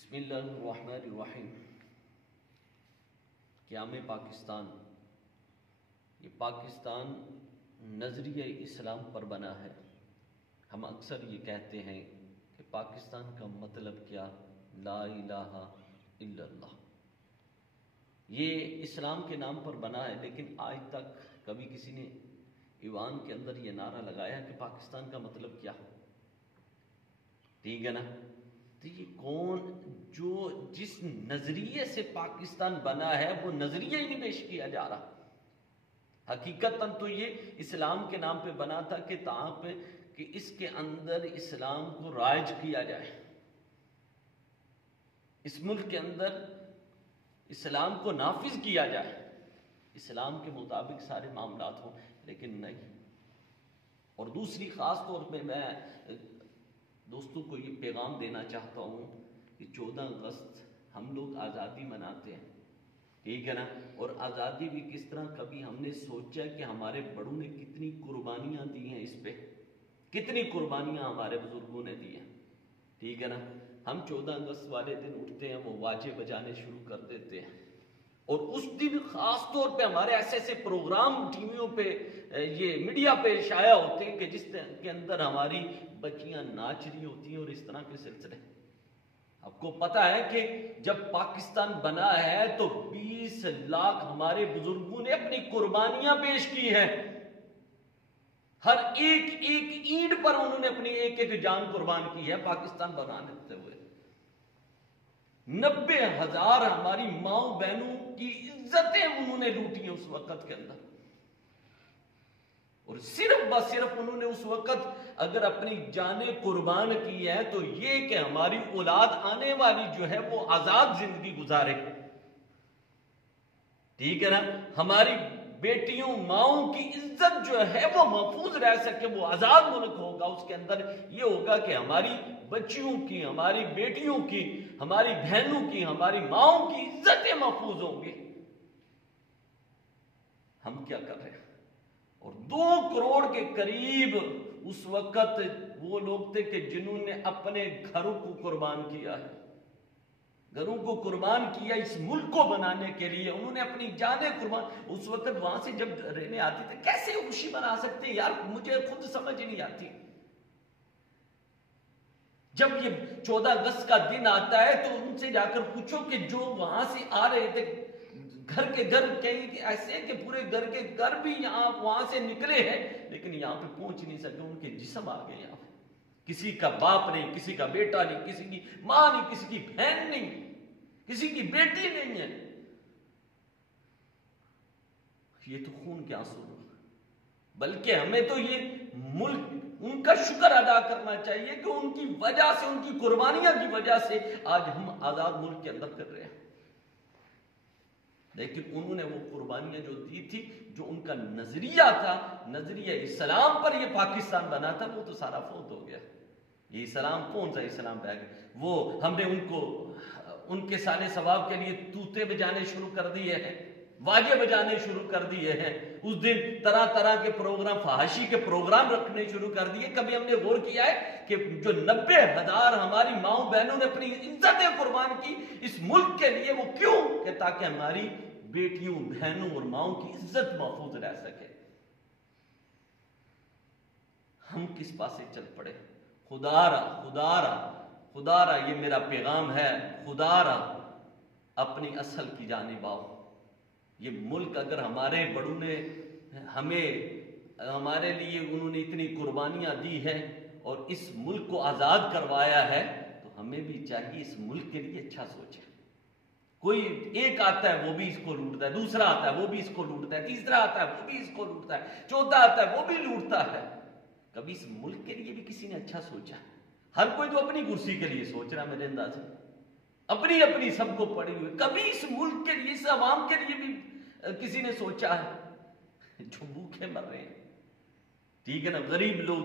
بسم اللہ الرحمن الرحیم۔ قیام پاکستان، یہ پاکستان نظریہ اسلام پر بنا ہے۔ ہم اکثر یہ کہتے ہیں کہ پاکستان کا مطلب کیا؟ لا الہ الا اللہ۔ یہ اسلام کے نام پر بنا ہے، لیکن آج تک کبھی کسی نے ایوان کے اندر یہ نعرہ لگایا کہ پاکستان کا مطلب کیا؟ ٹھیک ہے نا؟ تو یہ کون جو جس نظریے سے پاکستان بنا ہے وہ نظریہ ہی نہیں پیش کیا جا رہا۔ حقیقتاً تو یہ اسلام کے نام پہ بنا تھا کہ تاں پہ کہ اس کے اندر اسلام کو رائج کیا جائے، اس ملک کے اندر اسلام کو نافذ کیا جائے، اسلام کے مطابق سارے معاملات ہوں، لیکن نہیں۔ اور دوسری خاص طور پہ میں دوستوں کو یہ پیغام دینا چاہتا ہوں کہ 14 اگست ہم لوگ آزادی مناتے ہیں، ٹھیک ہے نا؟ اور آزادی بھی کس طرح کبھی ہم نے سوچا کہ ہمارے بڑوں نے کتنی قربانیاں دی ہیں، اس پہ کتنی قربانیاں ہمارے بزرگوں نے دی ہیں، ٹھیک ہے نا؟ ہم 14 اگست والے دن اٹھتے ہیں، وہ واجے بجانے شروع کر دیتے ہیں، اور اس دن خاص طور پہ ہمارے ایسے پروگرام ٹی ویوں پہ یہ میڈیا پہ شائع ہوتے ہیں کہ جس کے اندر ہماری بچیاں ناچ رہی ہوتی ہیں اور اس طرح کے سلسلے۔ آپ کو پتا ہے کہ جب پاکستان بنا ہے تو 20 لاکھ ہمارے بزرگوں نے اپنی قربانیاں پیش کی ہیں، ہر ایک اینٹ پر انہوں نے اپنی ایک جان قربان کی ہے پاکستان بنانے ہوئے۔ 90,000 ہماری ماؤں بہنوں کی عزتیں انہوں نے لوٹی ہیں اس وقت کے اندر، اور صرف انہوں نے اس وقت اگر اپنی جانیں قربان کی ہے تو یہ کہ ہماری اولاد آنے والی جو ہے وہ آزاد زندگی گزارے، ٹھیک ہے نا؟ ہماری بیٹیوں ماؤں کی عزت جو ہے وہ محفوظ رہ سکے، وہ آزاد ملک ہوگا، اس کے اندر یہ ہوگا کہ ہماری بچیوں کی، ہماری بیٹیوں کی، ہماری بہنوں کی، ہماری ماؤں کی عزتیں محفوظ ہوں گی۔ ہم کیا کر رہے ہیں؟ اور 2 کروڑ کے قریب اس وقت وہ لوگ تھے کہ جنہوں نے اپنے گھروں کو قربان کیا ہے، گھروں کو قربان کیا اس ملک کو بنانے کے لیے، انہوں نے اپنی جانیں قربان۔ اس وقت وہاں سے جب رہنے آتی تھے، کیسے خوشی منا سکتے ہیں یار؟ مجھے خود سمجھ نہیں آتی۔ جب یہ 14 اگست کا دن آتا ہے تو ان سے جا کر پوچھو کہ جو وہاں سے آ رہے تھے، گھر کے گھر کہیں ایسے کہ پورے گھر کے گھر بھی یہاں وہاں سے نکلے ہیں لیکن یہاں پہ پہنچ نہیں سکے، ان کے جسم آ گئے یہاں پہ۔ کسی کا باپ نہیں، کسی کا بیٹا نہیں، کسی کی ماں نہیں، کسی کی بہن نہیں، کسی کی بیٹی نہیں ہے۔ یہ تو خون کے آنسو، بلکہ ہمیں تو یہ ملک ان کا شکر ادا کرنا چاہیے کہ ان کی وجہ سے، ان کی قربانیاں کی وجہ سے آج ہم آزاد ملک کے اندر کر رہے ہیں۔ لیکن انہوں نے وہ قربانیاں جو دی تھی، جو ان کا نظریہ تھا، نظریہ اسلام پر یہ پاکستان بنا تھا، وہ تو سارا فوت ہو گیا۔ یہ اسلام کون سا اسلام پہ آ گیا؟ وہ ہم نے ان کو ان کے سالے ثواب کے لیے طوطے بجانے شروع کر دیے ہیں، واجے بجانے شروع کر دیے ہیں، اس دن طرح طرح کے پروگرام، فحاشی کے پروگرام رکھنے شروع کر دیے۔ کبھی ہم نے غور کیا ہے کہ جو 90,000 ہماری ماؤں بہنوں نے اپنی عزتیں قربان کی اس ملک کے لیے، وہ کیوں؟ کہ تاکہ ہماری بیٹیوں، بہنوں اور ماؤں کی عزت محفوظ رہ سکے۔ ہم کس پاسے چل پڑے؟ خدا را یہ میرا پیغام ہے، خدا را اپنی اصل کی جانب آؤ۔ یہ ملک اگر ہمارے بڑوں نے ہمارے لیے انہوں نے اتنی قربانیاں دی ہیں اور اس ملک کو آزاد کروایا ہے تو ہمیں بھی چاہیے اس ملک کے لیے اچھا سوچیں۔ کوئی ایک آتا ہے وہ بھی اس کو لوٹتا ہے، دوسرا آتا ہے وہ بھی اس کو لوٹتا ہے، تیسرا آتا ہے وہ بھی اس کو لوٹتا ہے، چوتھا آتا ہے وہ بھی لوٹتا ہے۔ کبھی اس ملک کے لیے بھی کسی نے اچھا سوچا؟ ہر کوئی تو اپنی کرسی کے لیے سوچ رہا ہے، میرے انداز سے اپنی سب کو پڑی ہوئی۔ کبھی اس ملک کے لیے، اس عوام کے لیے بھی کسی نے سوچا ہے جو بھوکے مر رہے ہیں، ٹھیک ہے نا؟ غریب لوگ،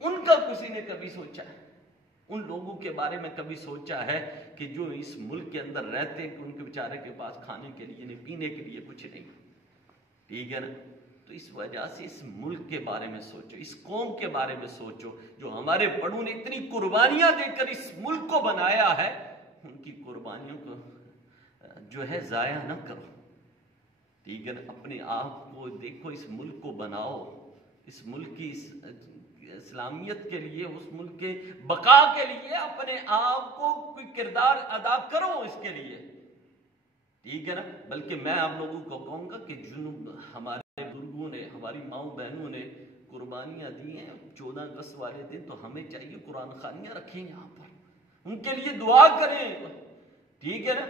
ان کا کسی نے کبھی سوچا ہے؟ ان لوگوں کے بارے میں کبھی سوچا ہے کہ جو اس ملک کے اندر رہتے ہیں کہ ان کے بیچارے کے پاس کھانے کے لیے نہیں، پینے کے لیے کچھ نہیں، ٹھیک ہے نا؟ تو اس وجہ سے اس ملک کے بارے میں سوچو، اس قوم کے بارے میں سوچو، جو ہمارے بڑوں نے اتنی قربانیاں دے کر اس ملک کو بنایا ہے، ان کی قربانیوں کو جو ہے ضائع نہ کرو، ٹھیک ہے نا؟ اپنے آپ کو دیکھو، اس ملک کو بناؤ، اس ملک کی اسلامیت کے لیے، اس ملک کے بقا کے لیے اپنے آپ کو کوئی کردار ادا کرو اس کے لیے، ٹھیک ہے نا؟ بلکہ میں آپ لوگوں کو کہوں گا کہ جن ہمارے بزرگوں نے، ہماری ماؤں بہنوں نے قربانیاں دی ہیں 14 اگست والے دن، تو ہمیں چاہیے قرآن خوانیاں رکھیں یہاں پر، ان کے لیے دعا کریں، ٹھیک ہے نا؟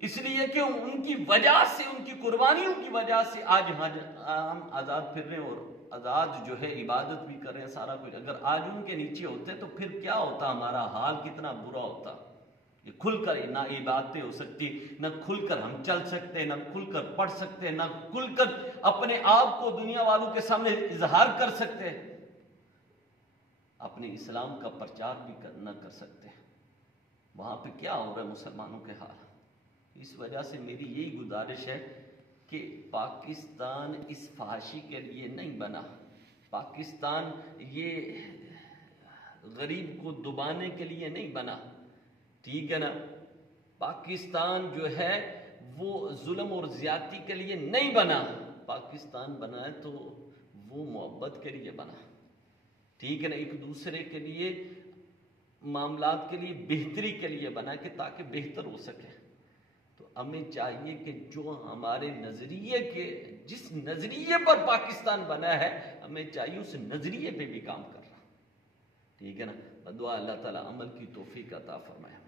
اس لیے کہ ان کی وجہ سے، ان کی قربانیوں کی وجہ سے آج ہم آزاد پھر رہے ہیں، اور آزاد جو ہے عبادت بھی کر رہے ہیں، سارا کچھ۔ اگر آج ان کے نیچے ہوتے تو پھر کیا ہوتا، ہمارا حال کتنا برا ہوتا۔ یہ کھل کر نہ عبادتیں ہو سکتی، نہ کھل کر ہم چل سکتے، نہ کھل کر پڑھ سکتے، نہ کھل کر اپنے آپ کو دنیا والوں کے سامنے اظہار کر سکتے، اپنے اسلام کا پرچار بھی نہ کر سکتے۔ وہاں پہ کیا ہو رہا ہے مسلمانوں کے حال؟ اس وجہ سے میری یہی گزارش ہے کہ پاکستان اس فحاشی کے لیے نہیں بنا، پاکستان یہ غریب کو دبانے کے لیے نہیں بنا، ٹھیک ہے نا؟ پاکستان جو ہے وہ ظلم اور زیادتی کے لیے نہیں بنا، پاکستان بنا ہے تو وہ محبت کے لیے بنا، ٹھیک ہے نا؟ ایک دوسرے کے لیے، معاملات کے لیے، بہتری کے لیے بنا، کہ تاکہ بہتر ہو سکے۔ تو ہمیں چاہیے کہ جو ہمارے نظریے کے، جس نظریے پر پاکستان بنا ہے، ہمیں چاہیے اس نظریے پہ بھی کام کرنا، ٹھیک ہے نا؟ دعا اللہ تعالیٰ عمل کی توفیق عطا فرمائے۔